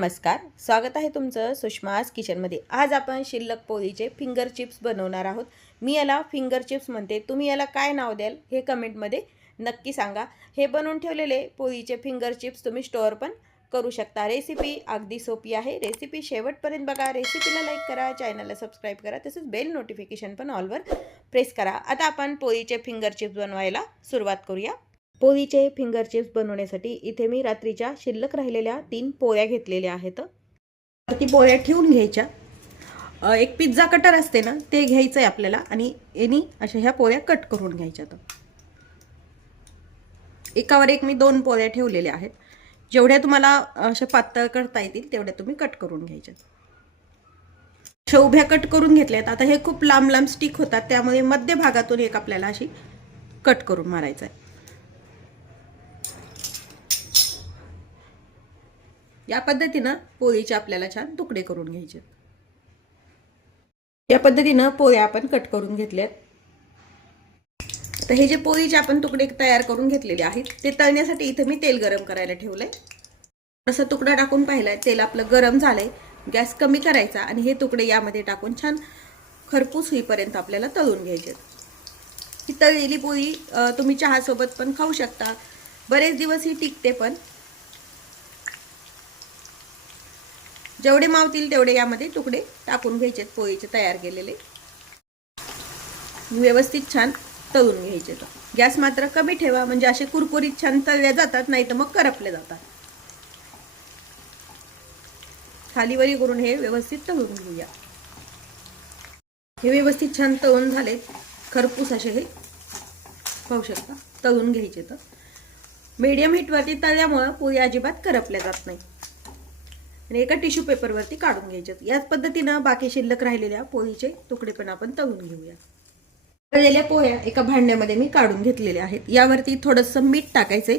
नमस्कार, स्वागत आहे तुमचं सुषमास किचनमध्ये। आज आपण शिल्लक पोळीचे फिंगर चिप्स बनवणार आहोत। मी याला फिंगर चिप्स म्हणते, तुम्ही याला काय नाव द्याल हे कमेंटमध्ये नक्की सांगा। हे बनवून ठेवलेले पोळीचे फिंगर चिप्स तुम्ही स्टोअर पण करू शकता। रेसिपी अगदी सोपी आहे। रेसिपी शेवटपर्यंत बघा। रेसिपीला लाईक करा, चॅनलला सबस्क्राइब करा, तसेच बेल नोटिफिकेशन पण ऑलवर प्रेस करा। आता आपण पोळीचे फिंगर चिप्स बनवायला सुरुवात करूया। पोळीचे फिंगर चिप्स बनवण्यासाठी इथे मी रात्रीच्या शिल्लक राहिलेल्या 3 पोळ्या घेतलेल्या आहेत। ती पोळ्या ठेवून घ्यायच्या। एक पिझ्झा कटर असते ना, ते घ्यायचंय आपल्याला आणि यानी अशा ह्या पोळ्या कट करून घ्यायच्या। एकावर एक मी 2 पोळ्या ठेवलेल्या आहेत। जेवढ्या तुम्हाला अशा पातळ करता येतील तेवढ्या तुम्ही कट करून घ्यायच्या। अशा उभ्या कट करून घेतल्यात। आता हे खूप लांब लांब स्टिक होतात, त्यामुळे मध्य भागातून एक आपल्याला अशी कट करून मारायचं आहे। या पद्धतीने पोळीचे आपल्याला छान तुकडे करून घ्यायचे। या पद्धतीने पोळ्या आपण कट करून घेतल्यात। तर हे जे पोळीचे आपण तुकडे तयार करून घेतलेले आहेत ते तळण्यासाठी इथे मी तेल गरम करायला ठेवलंय। असा तुकडा टाकून पाहिलाय, तेल आपलं गरम झालंय। गॅस कमी करायचा आणि हे तुकडे यामध्ये टाकून छान खरपूस होईपर्यंत आपल्याला तळून घ्यायचे। ही तळलेली पोळी तुम्ही चहा सोबत पण खाऊ शकता, बरेच दिवस ही टिकते पण। जेवढे मावतील तेवढे यामध्ये तुकडे टाकून घ्यायचे पोळीचे तयार केलेले। व्यवस्थित छान तळून घ्यायचे। गॅस मात्र कमी ठेवा, म्हणजे असे कुरकुरीत छान तळले जातात, नाही तर मग करपले जातात। खालीवरी करून हे व्यवस्थित तळून घेऊया। हे व्यवस्थित छान तळून झाले, खरपूस असे हे पाहू शकता तळून घ्यायचे। तर मीडियम हीट वरती तळल्यामुळे पोळी अजिबात करपल्या जात नाही आणि एका टिश्यू पेपर वरती काढून घ्यायचे। याच पद्धतीने बाकी शिल्लक राहिलेल्या पोळीचे तुकडे पण आपण तळून घेऊया। तळलेल्या पोळ्या एका भांड्यामध्ये मी काढून घेतलेल्या आहेत। यावरती थोडंसं मीठ टाकायचंय।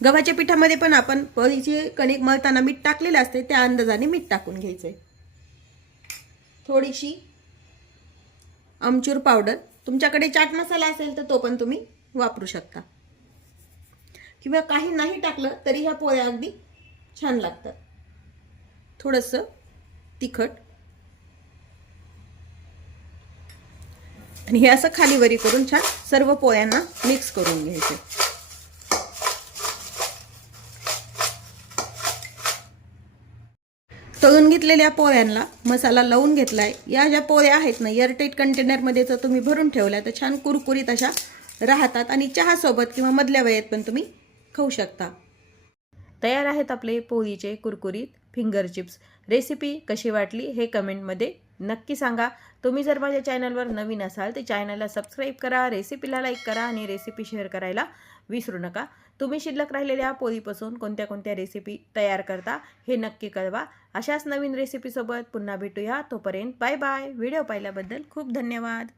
गव्हाच्या पिठामध्ये पण आपण पोळीचे कणिक मळताना मीठ टाकलेले असते, त्या अंदाजाने मीठ टाकून घ्यायचंय। थोडीशी आमचूर पावडर, तुमच्याकडे चाट मसाला असेल तर तो पण तुम्ही वापरू शकता, किंवा काही नाही टाकलं तरी ह्या पोळ्या अगदी छान लागतात। थोडंसं तिखट आणि हे असं खालीवरी करून छान सर्व पोळ्यांना मिक्स करून घ्यायचे। तळून घेतलेल्या पोळ्यांना मसाला लावून घेतलाय। या ज्या पोळ्या आहेत ना, एअरटाईट कंटेनर मध्ये जर तुम्ही भरून ठेवल्या तर छान कुरकुरीत अशा राहतात आणि चहा सोबत किंवा मधल्या वेळेत पण तुम्ही खाऊ शकता। तयार आहेत आपले पोळीचे कुरकुरीत फिंगर चिप्स। रेसिपी कशी वाटली हे कमेंटमध्ये नक्की सांगा। तुम्ही जर माझ्या चॅनलवर नवीन असाल तर चॅनलला सबस्क्राइब करा, रेसिपीला लाईक करा आणि रेसिपी शेअर करायला विसरू नका। तुम्ही शिल्लक राहिलेल्या पोळीपासून कोणत्या कोणत्या रेसिपी तयार करता हे नक्की कळवा। अशाच नवीन रेसिपीसोबत पुन्हा भेटूया। तोपर्यंत बाय बाय। व्हिडिओ पाहिल्याबद्दल खूप धन्यवाद।